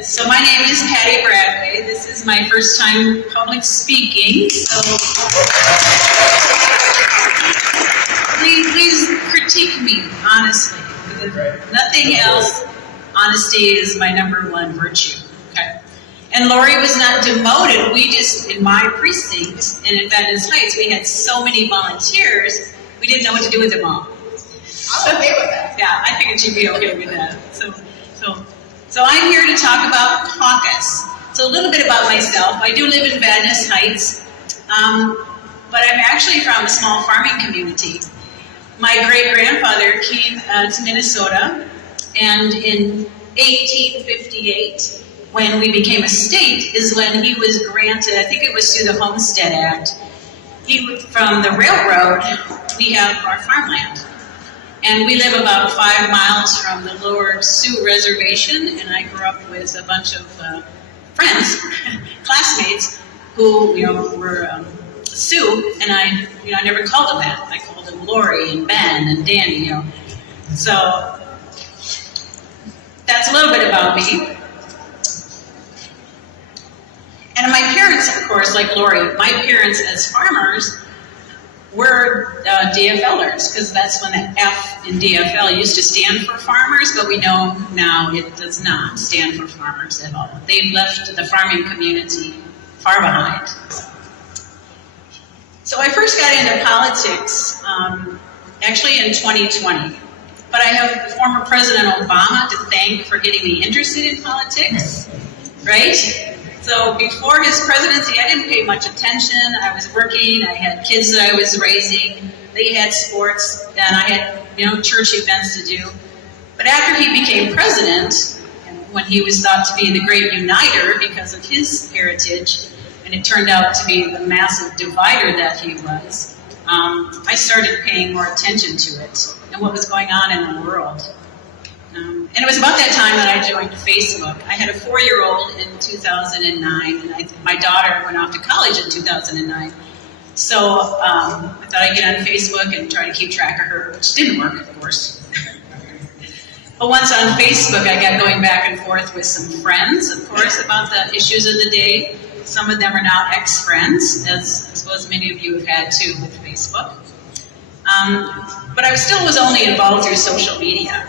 Yes, so my name is Patty Bradway. This is my first time public speaking, so please critique me honestly. If nothing else, honesty is my #1 virtue. Okay. And Lori was not demoted. We just, in my precinct and in Venice Heights, we had so many volunteers, we didn't know what to do with them all. I'm okay with that. Yeah, I figured you'd be okay with that. So I'm here to talk about caucus. So a little bit about myself. I do live in Venice Heights, but I'm actually from a small farming community. My great-grandfather came to Minnesota, and in 1858, when we became a state, is when he was granted, I think it was through the Homestead Act, from the railroad, we have our farmland. And we live about 5 miles from the Lower Sioux Reservation, and I grew up with a bunch of friends, classmates, who were Sioux, and I never called them that. I called them Lori and Ben and Danny, So that's a little bit about me. And my parents, of course, like Lori, my parents as farmers were DFLers, because that's when the F in DFL used to stand for farmers, but we know now it does not stand for farmers at all. They've left the farming community far behind. So I first got into politics actually in 2020, but I have former President Obama to thank for getting me interested in politics, right? So before his presidency, I didn't pay much attention. I was working, I had kids that I was raising, they had sports, and I had, church events to do. But after he became president, and when he was thought to be the great uniter because of his heritage, and it turned out to be the massive divider that he was, I started paying more attention to it and what was going on in the world. And it was about that time that I joined Facebook. I had a 4-year-old in 2009, and my daughter went off to college in 2009. So I thought I'd get on Facebook and try to keep track of her, which didn't work, of course. But once on Facebook, I got going back and forth with some friends, of course, about the issues of the day. Some of them are now ex-friends, as I suppose many of you have had too with Facebook. But I still was only involved through social media.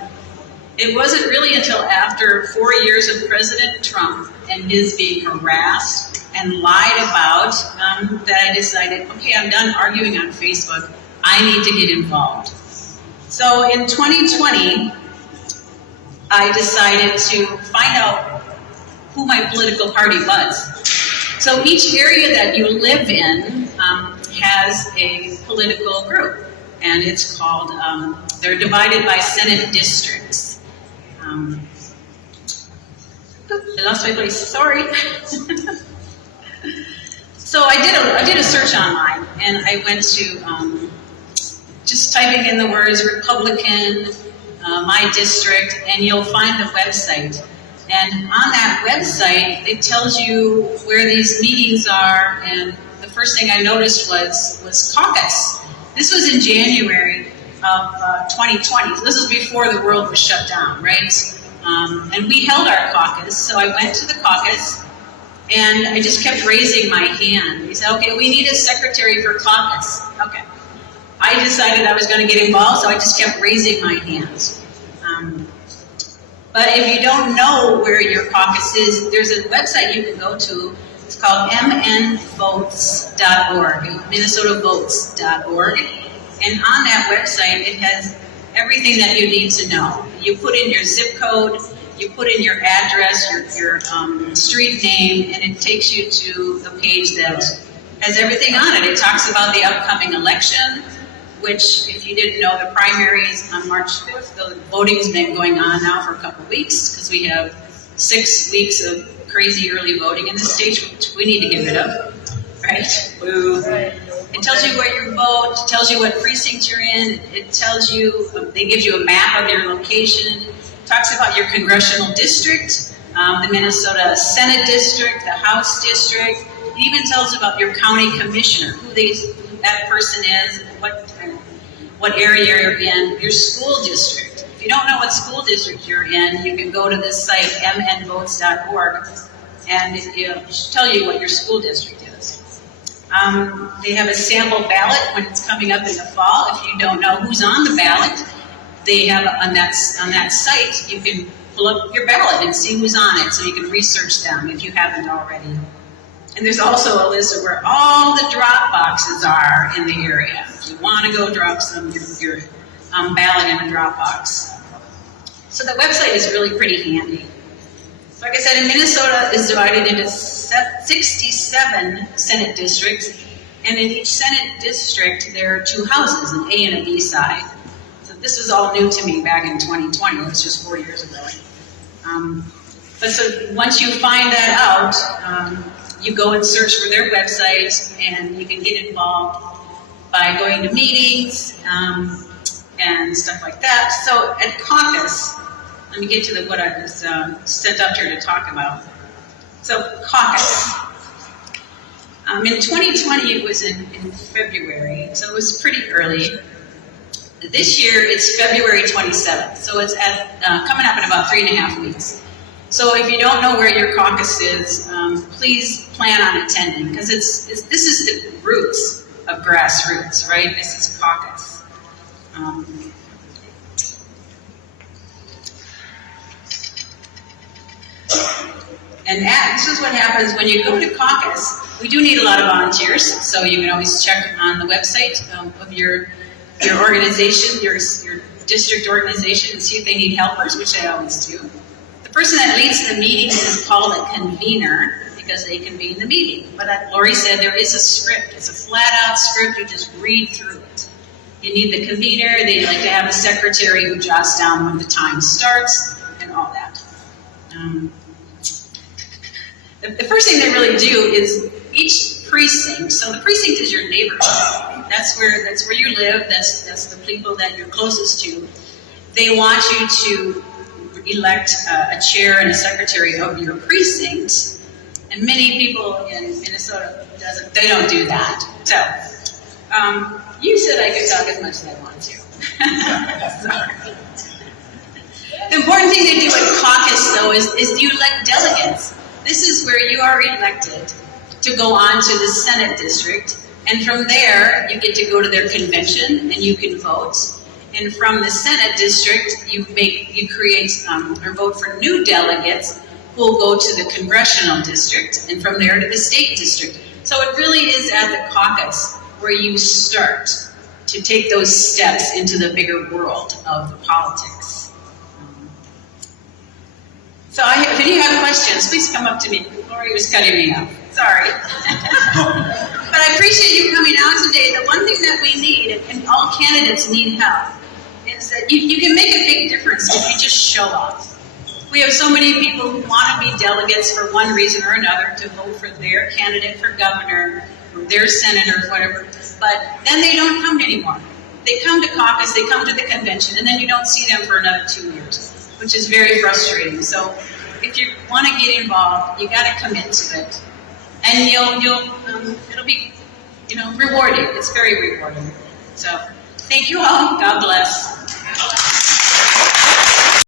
It wasn't really until after 4 years of President Trump and his being harassed and lied about that I decided, okay, I'm done arguing on Facebook. I need to get involved. So in 2020, I decided to find out who my political party was. So each area that you live in has a political group, and it's called, they're divided by Senate districts. I lost my place, sorry. So I did a search online, and I went to just typing in the words Republican, my district, and you'll find the website. And on that website, it tells you where these meetings are, and the first thing I noticed was caucus. This was in January of 2020. So this was before the world was shut down, right? And we held our caucus, so I went to the caucus, and I just kept raising my hand. He said, okay, we need a secretary for caucus. Okay. I decided I was going to get involved, so I just kept raising my hands. But if you don't know where your caucus is, there's a website you can go to. It's called mnvotes.org, minnesotavotes.org. And on that website, it has everything that you need to know. You put in your zip code, you put in your address, your street name, and it takes you to the page that has everything on it. It talks about the upcoming election, which, if you didn't know, the primaries on March 5th, the voting's been going on now for a couple weeks, because we have 6 weeks of crazy early voting in the state, which we need to get rid of, right? Boo. It tells you where you vote, it tells you what precinct you're in, it tells you, they give you a map of your location, it talks about your congressional district, the Minnesota Senate district, the House district. It even tells about your county commissioner, who that person is, what area you're in, your school district. If you don't know what school district you're in, you can go to this site, mnvotes.org, and it'll tell you what your school district is. They have a sample ballot when it's coming up in the fall. If you don't know who's on the ballot, they have on that site, you can pull up your ballot and see who's on it, so you can research them if you haven't already. And there's also a list of where all the drop boxes are in the area. If you want to go drop your ballot in a drop box. So the website is really pretty handy. So like I said, Minnesota is divided into 67 Senate districts, and in each Senate district there are 2 houses, an A and a B side. So this was all new to me back in 2020. It was just 4 years ago. But so once you find that out, you go and search for their website, and you can get involved by going to meetings and stuff like that. So at caucus, let me get to what I was sent up here to talk about. So caucus. In 2020, it was in February, so it was pretty early. This year, it's February 27th, so it's coming up in about 3.5 weeks. So if you don't know where your caucus is, please plan on attending, because this is the roots of grassroots, right? This is caucus. And this is what happens when you go to caucus. We do need a lot of volunteers, so you can always check on the website of your organization, your district organization, and see if they need helpers, which they always do. The person that leads the meeting is called a convener, because they convene the meeting. But as Lori said, there is a script. It's a flat-out script. You just read through it. You need the convener. They like to have a secretary who jots down when the time starts and all that. The first thing they really do is each precinct. So the precinct is your neighborhood. That's where you live. That's the people that you're closest to. They want you to elect a chair and a secretary of your precinct. And many people in Minnesota they don't do that. So you said I could talk as much as I want to. Sorry. The important thing to do at caucus, though, is you elect delegates. This is where you are elected to go on to the Senate district, and from there you get to go to their convention and you can vote. And from the Senate district, you create or vote for new delegates who will go to the congressional district, and from there to the state district. So it really is at the caucus where you start to take those steps into the bigger world of the politics. So if any have questions, please come up to me. Lori was cutting me off. Sorry. But I appreciate you coming out today. The one thing that we need, and all candidates need help, is that you can make a big difference if you just show up. We have so many people who want to be delegates for one reason or another to vote for their candidate for governor or their senator, whatever, but then they don't come anymore. They come to caucus, they come to the convention, and then you don't see them for another 2 years, which is very frustrating. So if you want to get involved, you got to commit to it, and it'll be rewarding. It's very rewarding. So thank you all. God bless.